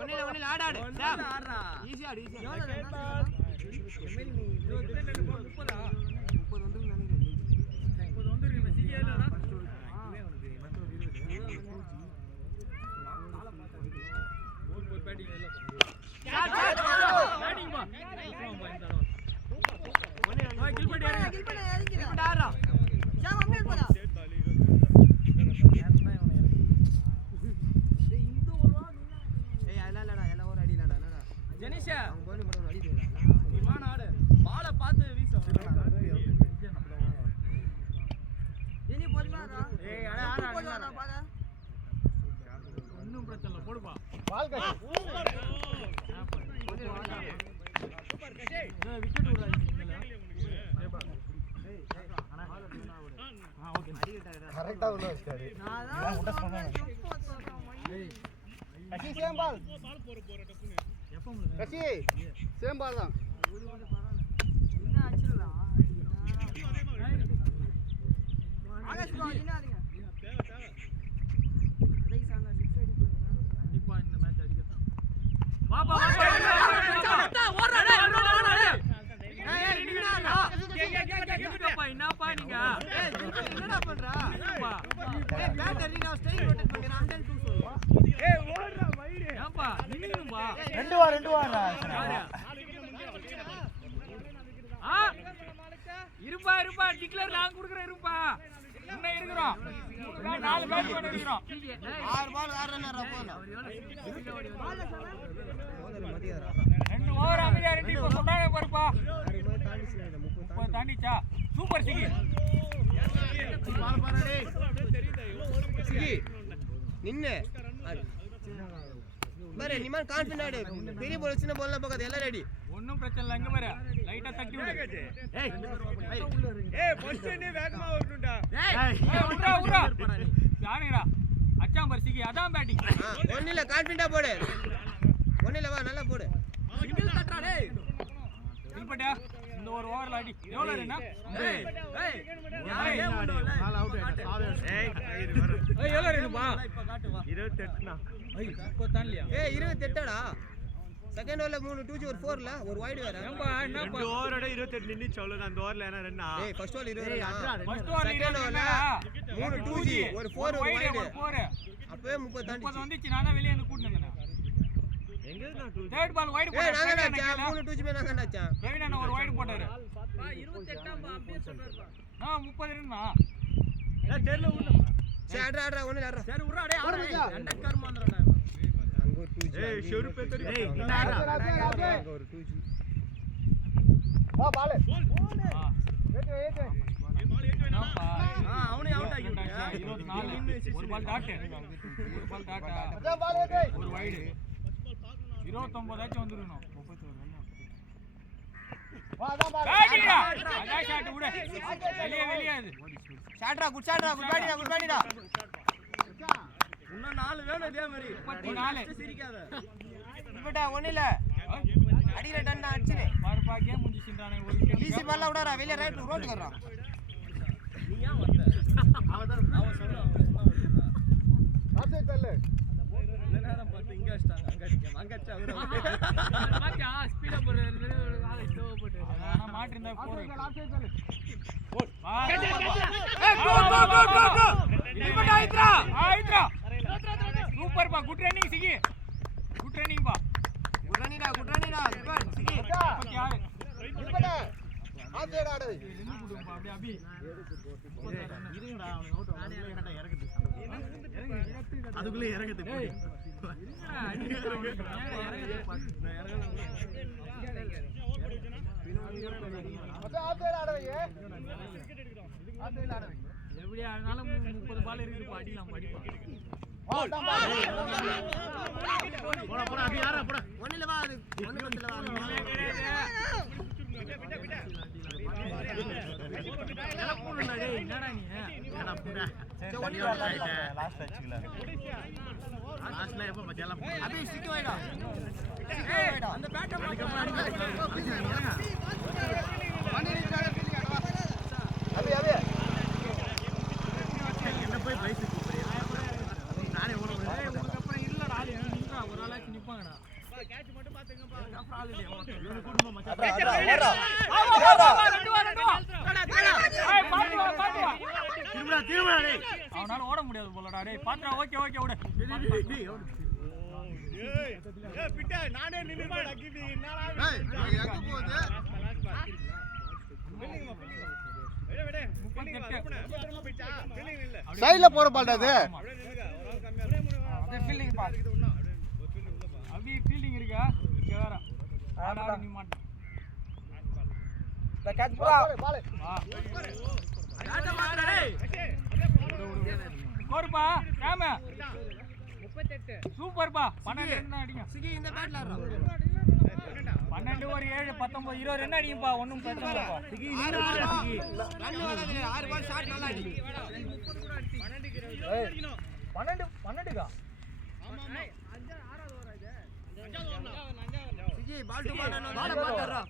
ஒண்ணில ஆடாடு சாம் ஆடுறா ஈஸியா ஜெனிஷா விமான ஆடு பாலை பார்த்து வீசு இனி போடுமாடா ஏய் ஆடா பாரு ஒண்ணும் பிரச்சனை இல்ல போடுப்பா பால் கட்டி சூப்பர் கஜே விக்கெட் விடுறாங்க கரெக்டா உள்ள வச்சாரு கசி சேம் பால் பால் போற டப்புனு கசி சேம் பால் தான் என்ன அடிச்சறடா ஆகாஷ் ப்ரோ நின்னாதீங்க தேவை ரைஸ் ஆன 6 அடி போடுங்க கண்டிப்பா இந்த மேட்ச் அடிக்கணும் வாப்பா என்னப்பா நீங்க என்னடா பண்றா என்னப்பா பேட்டர் நீ நான் ஸ்டைல் ரொட்டேட் பண்றேன் அண்ட் 2 சொல்லுவா ஏய் ஓடுறா வைடு ஏப்பா நின்னுங்கப்பா ரெண்டு வாடா இருப்பா டிக்ளேர் நான் குடுக்குறேன் இருப்பா இன்னும் இருக்கிறோம் 4 பேட் பண்ணி இருக்கிறோம் 6 பால் 6 ரன் போனா 2 ஓவர் அமைதியா ரெண்டு இப்போ சொன்னானே பாருப்பா 30 தாண்டிச்சா சூப்பர் சிகி பால் பாருடே சிகி நின்னு பாரு நீ மாதிரி கான்ஃபிடன்ட் ஆடு பெரிய பால் சின்ன பால்லாம் பார்க்காத எல்லாம் ரெடி ஒண்ணும் பிரச்சனை இல்ல அங்க பாரு லைட்டா தட்டி விடு ஏய் ஃபர்ஸ்ட் நீ வேகமா ஓடணும்டா உட்ரா உட்ரா யாருங்கடா அச்சாம் பரிசிக்கு அதான் பேட்டிங் ஒன்றும் இல்லை கான்ஃபிடண்டாக போடு ஒன்றும் இல்லை வா நல்லா போடு இல்லப்பட்டா இந்த ஒரு ஓவர்ல அடி எவ்வளோ என்ன எவ்வளோ இருக்குப்பா 28 இப்போ தான்லையா 28டா செகண்ட் ஓவர்ல 3 2 ஒரு 4ல ஒரு வைடு வேற ஏம்பா என்னப்பா ஓவரோட 28 நின்னுச்சு அவ்வளவுதான் அந்த ஓவர்ல என்ன ரன்னா first over 20 first over second ஓவர்ல 3 2 ஒரு 4 ஒரு வைடு அப்பவே 30 தாண்டி வந்துச்சு நான் தான் வெளிய வந்து கூட்டி வந்தேன் எங்க நான் 2 தேர்ட் பால் வைடு ஏய் நாங்க அடிச்சா 3 2 நாங்க அடிச்சா பிரவீன் அண்ணா ஒரு வைடு போட்டாரு 28 பா அப்படியே சொல்றாருப்பா நான் 30 இருந்தா தெரியல உள்ள சரி அடடா ஒண்ணு இல்ல சரி உறா டேய் அண்ணா கர்ம வந்தறடா அங்க ஒரு 2 ஏய் ஷெரு பேத்தரி அங்க ஒரு 2 வா பால் ஏத்து அவனே அவுட் ஆகிட்டான் 24 ஒரு பால் டாட் ஒரு வைடு 29 ஆச்சு வந்துறணும் 31 ரன் வா அதான் பால் அதான் ஷாட் விடு வெளிய அது ஷாட்ரா குட் பேட்டிடா இன்னும் 4 வேணும் இதே மாதிரி 34 சிரிக்காத இப்படா ஒண்ணு இல்ல அடியில டன் அடிச்சிரு பாருப்பா கேம் முடிச்சின்றானே ஒரு விக்கெட் ஈஸி பால்ல விடாரா வெளிய ரைட் ரோட் கறறான் நீ ஏன் வந்த அவன் சொன்னா ஆப்சைட் தல்ல இந்த நேரம் பார்த்து இங்க அடிச்சாங்க அங்க அடிச்சா அவரே மாட்டியா ஸ்பீடா போறது ஆளை ஸ்லோ போட்டு நான் மாட்டிருந்தா போறேன் ஆப்சைட் தல்ல போட் கோ இப்படா ஆயித்ரா சூப்பர் பா குட் ரன்னிங் சிகி குட் ரன்னிங் பா குட் ரன்னிடா குட் சிகி 36 இப்படா ஆப்சைட் ஆடு ரெண்டு குடும்பா அப்படியே அபி இருங்கடா அவன் அவுட் ஆனே என்னடா இறங்குது அதுக்குள்ள இறங்குது போய் எப்படியா இருந்தாலும் 30 பால் இருக்குது அடிக்கலாம் படிப்பா போடா அபி யாரா போடா ஒண்ணுல வா அது ஒண்ணு பத்தல வா என்னடா நீ லாஸ்ட் அடிச்சுக்கல லாஸ்ட்ல எப்ப மத்தியானம் அபி சிக்கி வைடா அந்த பேட்டை அபி என்ன போய் பிரைஸ் கூப்பிடுறீங்க நானே உனக்கு அப்புறம் இல்லடா ஆளு நின்றா ஒரு ஆளாச்சு நிப்பாங்கடா கேட்ச் மட்டும் பாத்துங்கப்பா அப்புறம் ஆளு இல்ல இவனு குடும்பம் மச்சான் திரும்படா டேய் அவனால ஓட முடியாது போலடா டேய் பாத்ரா ஓகே விடு ஏய் பிட்டா நானே நின்னுடா கிட்டி என்னடா ஏய் எங்க போகுது சைடுல போற பால்டா அது அது ஃபீல்டிங் பால் அப்படியே ஃபீல்டிங் இருக்கா இங்க வேற ஆட நீ மாட்ட த கேட்ச் போடா பால் ஆட்ட மாட்டடா டேய் ஸ்கோர்ப்பா காம 38 சூப்பர்ப்பா 12 ரன் அடிங்க சிகி இந்த பேட்ல ஆடுறா 12 ஒரு 7 19 20 ரன் அடிங்கப்பா ஒண்ணும் பிரச்சனை இல்லப்பா சிகி நீடா சிகி ரன் வராதே 6 பால் ஷாட் நல்லா அடி 30 கூட அடிச்சி 12 கா ஆமா 5 6வது ஓவர் இது 5வது ஓவர் சிகி பால் டு பால் பால் பாத்துறா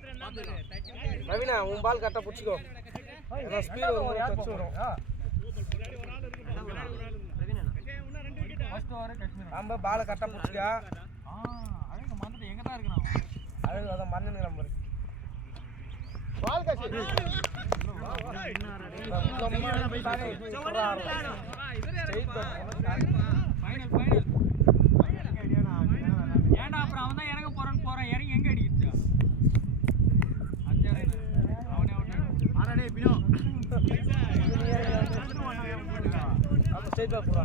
ரவினா உன் பால் கரெக்ட்டா புடிச்சுக்கோ ஏன்னா ஸ்பீட் ஒரு டச் வரும் ஃபர்ஸ்ட் ஓவர் காஷ்மீர் நம்ம பால் கரெக்ட்டா புடிச்சுக்க அங்க மறந்துட்டு எங்க தான் இருக்கணும் அது அத மறந்துங்க நம்பர் பால் காசி ஃபைனல் ஏன்டா அப்புறம் அவன் தான் இறங்க போறான் இறங்கி எங்க அடிக்கிட்டு அவனே ஆடா டேய் பினோ நம்ம ஸ்டேட் பால் போறா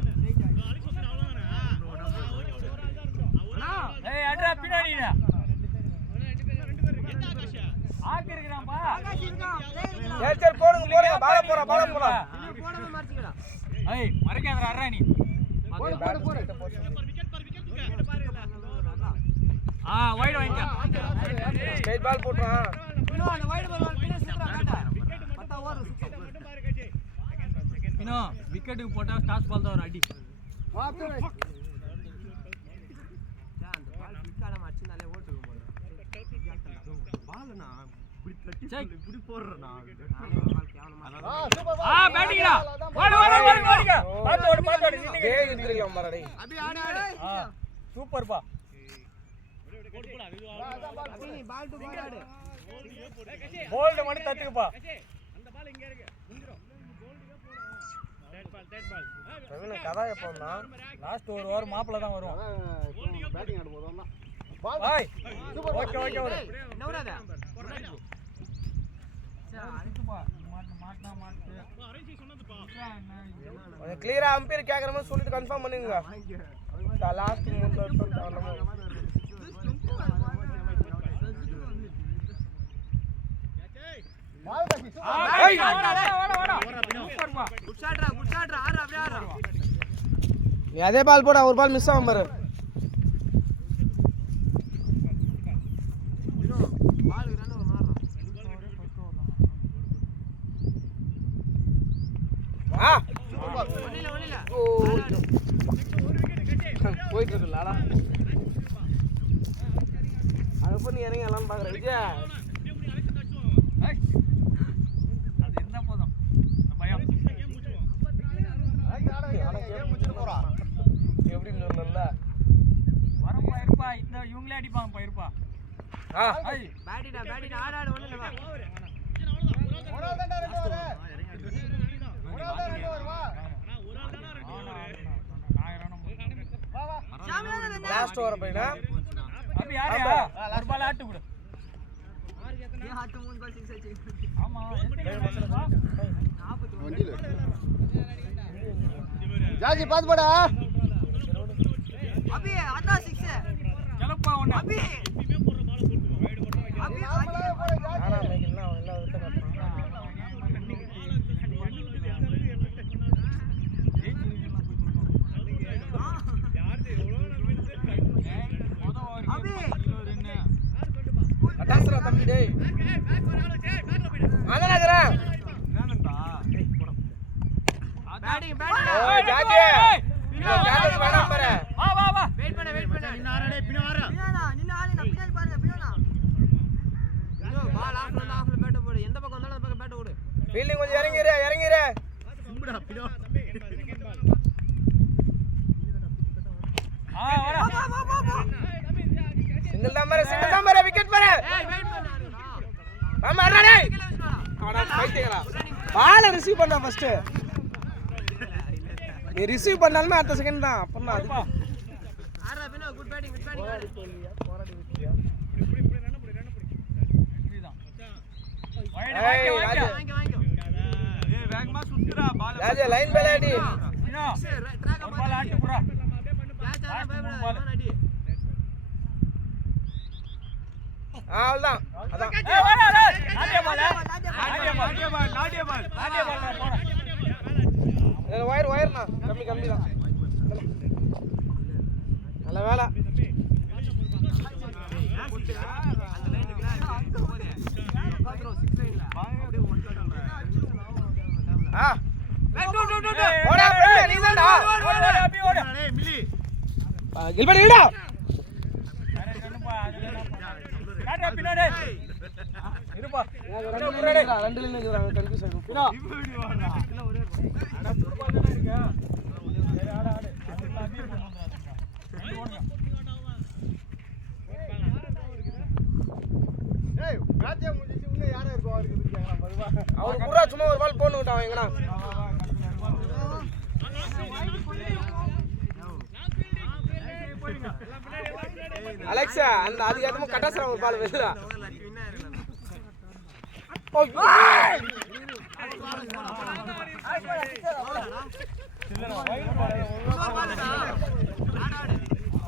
ஏய் அட்ரா பின்னாடிடா ஆக்கு இருக்கறான்பா ஆகாஷ் இருக்கான் சரி போடுங்க பால போறா போடாம மார்ச்சிக்கடா ஏய் மறக்காதடா அட்ரா நீ போடு வைட் வாங்கிக்க ஸ்ட்ரைட் பால் போடுறான் இன்னும் அந்த வைட் பால் பின்ன சுத்துறா காட்டா 10 ஓவர் 6 பின்ன இன்னும் விக்கெட்டுக்கு போட்டால் டாஸ் பால் தான் ஒரு அடி. அந்த பால் பிடிக்காத அடிச்சுனாலே ஓட்டுக்கு போதும். இப்படி போடுறேன் நான். பேட்டிங்கடா ஓடு ஓடு ஓடு ஓடுங்க பாத்து ஓடு பாத்து ஓடு டேய் நின்னுக்கலாம் பாரு டேய். அப்படியே ஆடு. சூப்பர்ப்பா. அபி பால் டு பால் ஆடு. போல்ட் மணி தட்டுக்குப்பா. பிரவீன கதா எப்போ வந்தா? லாஸ்ட் ஒரு ஓவர் மாப்ள தான் வரும். பேட்டிங் ஆட போதும் பாய் ஓகே ஓகே ஓடு. நவராதா. கொஞ்சம் கிளியரா அம்பீர் கேக்குற மாதிரி சொல்லிட்டு கன்ஃபார்ம் பண்ணுங்க. லாஸ்ட் மூணு வருஷம் தானமா. குட் ஷாட்ரா ஆறு அப்படியே ஆறு. நீ அதே பால் போடா, ஒரு பால் மிஸ் ஆகும் பாரு. பால் ரன் ஒரு மாறணும். ஆ ஒண்ணில போயிட்டு இருக்குல்லடா. அது பண்ணி இறங்கி எல்லாம் பாக்குறேன் விஜய். அது என்ன போதும் பயம் எப்படி நல்ல வரப்பா இருப்பா. இந்த இவங்களே அடிப்பாங்க இருப்பா. பேட்டிடா ஆடு ஒண்ணுல வா. லாஸ்ட் ஓவர் பையனா அப்படி யாரையா ஒரு பால் ஆட்டு கொடு. நீ ஹாட் 3 பால் 6 ஆச்சு. ஆமா வண்டியில ஜாஜி பாத்து போடா. அபி அடா 6. கிளப்பா ஒண்ணு. அபி ஆனா மேகில்லாம் அவன் எல்லாம் விட்டு கட்டறான். அட்டாஸ்ரா தம்பி டேய். அங்கனங்கறா. பேட்டிங் ஓ ஜாஜி. இதோ ஜாஜி வேணாம் பாரு. வா வெயிட் பண்ணு நின்னு ஆடுடே பின்ன வர. நின்னு ஆடு நான் பின்னாடி பாருங்க பின்னாடி. ஐயோ பால் ஆஃப்ல பேட் போடு. எந்த பக்கம் வந்தாலும் அந்த பக்கம் பேட் போடு. ஃபீல்டிங் கொஞ்சம் இறங்கிரு. கும்பிடா பின்னோ. வா. சிங்கிள் தான் பாரு விக்கெட் பாரு. ஏய் வெயிட் பண்ணு. ஆமா அடா டேய். ஆனா ஃபைட்டிங்கடா. பால் ரிசீவ் பண்ணா ஃபர்ஸ்ட். நீ ரிசீவ் பண்ணாலுமே அடுத்த செகண்ட் தான். அப்பன்னா அது ஆறா பின்னோ குட் பேட்டிங் ஆடு. ஏய் ராஜா. வாங்க. ஏய் வேகமா சுத்துடா பால். ராஜா லைன் பேல அடி. ட்ராக் ஒரு பால் ஆட்டு புறா. கேட்ச் ஆனா பயப்படாத. அடி. அவ்வளவுதான். அதான். ஏய் வாடா நாட்டிய பால். நாட்டிய பால். போடா. இது வயர்னா கம்மி தான். நல்ல வேலை. அந்த லைனுக்கு அங்க போதே. பாத்ரூம் 6 லைன்ல. அப்படியே ஒன் ஷாட். ஆ டூ. ஓடா பிரவீன் நீ தான்டா. அப்படியே ஓடு. டேய் மில்லி. கில்பர்ட் விடா. காட்றா பின்னாடி. இருப்பா. ரெண்டு லைன் இருக்குறாங்க கன்ஃபியூஸ் ஆகும். பின்னா. இப்படி வாடா. அட ஃபுட்பால் தான இருக்கு. சரி ஆடு. அதெல்லாம் அப்படியே போடுங்க. ஏய் மேட்ச் முடிஞ்சிச்சு இன்னும் யாரா இருக்கோ இருக்குது கேக்குறான் பருவா. அவன் குறா சும்மா ஒரு பால் போன்னு விட்டான் எங்கனா. அலெக்ஸா அந்த அதுக்கு ஏத்தமா கட்டாசரா ஒரு பால் வெல்ல.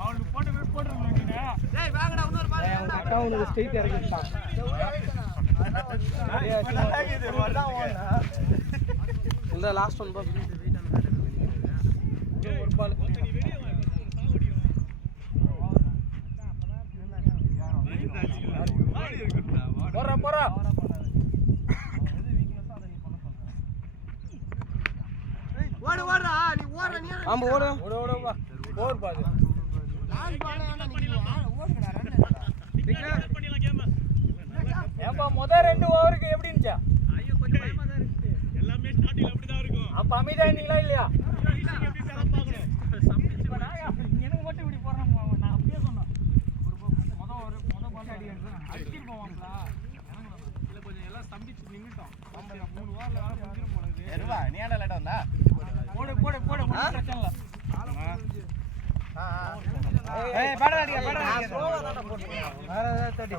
அவனுக்கு போட்டு போடுறோம் நீங்க. டேய் வாங்கடா இன்னொரு பால். அக்கா உனக்கு ஸ்ட்ரைட் இறக்கிட்டான். இந்த லாஸ்ட் ஒன் பால். ஒரு பால். போறா. ஆமா ஓடு ஓடு ஓடுப்பா ஓவர் பாது ஏன்பா முதல் 2 ஓவருக்கு எப்படி இருந்துச்சா? எல்லாமே ஸ்டார்டிங்ல அப்படிதான் இருக்கும். அப்ப அமைதியா இருந்தீங்களா இல்லையா? எப்படி தரம் பார்க்கணும். இப்ப எனக்கு மட்டும் இப்படி போடுறேன். நான் அப்படியே சொன்னேன். முத பால் அடிச்சிட்டு போவாங்களா? இல்ல கொஞ்சம் எல்லாம் ஸ்தம்பிச்சு நின்னுட்டோம். 3 ஓவர்ல வேலை முடிஞ்சிரும் போல இருக்கு. எருவா நீ ஏன்டா லேட்டா வந்தா போடு பிரச்சனை இல்ல. ஏய் பாடா அடியா பாடா வேற ஏதாவது தடி.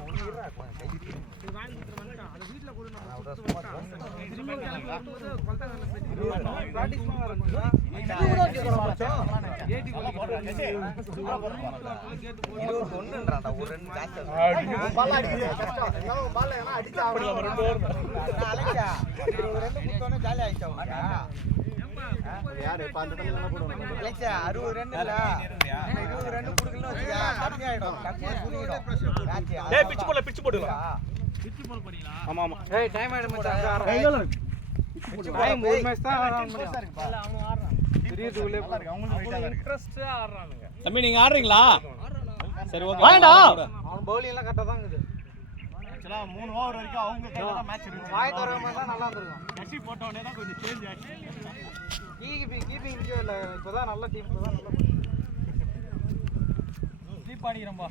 டேய் பிச்சு போடுடா. ஆமா ஆமா. ஏய் டைம் ஆயிடும் மச்சான். டைம் ஒரு மேட்ச் தான் ஆடுறான். இல்ல அவன் ஆடுறான். தெரியுதுல அவங்களுக்கு வெயிட்டா இருக்கு இன்ட்ரஸ்டா ஆடுறானுங்க. தம்பி நீங்க ஆடுறீங்களா? சரி ஓகே. வாடா. அவன் பவுலிங் எல்லாம் கரெக்ட்டா தான் இருக்குது. ஆக்சுவலா 3 ஓவர் வரைக்கும் அவங்க கையில தான் மேட்ச் இருக்கு வாய் தரமா தான் நல்லா இருந்திருக்கும். கட்டி போட்டவனே தான் கொஞ்சம் சேஞ்ச் ஆச்சு. கீப்பிங் இல்ல இப்போதான் நல்ல டீம் இப்போதான் நல்லா ஸ்லீப் அடிக்கிறோம்பா.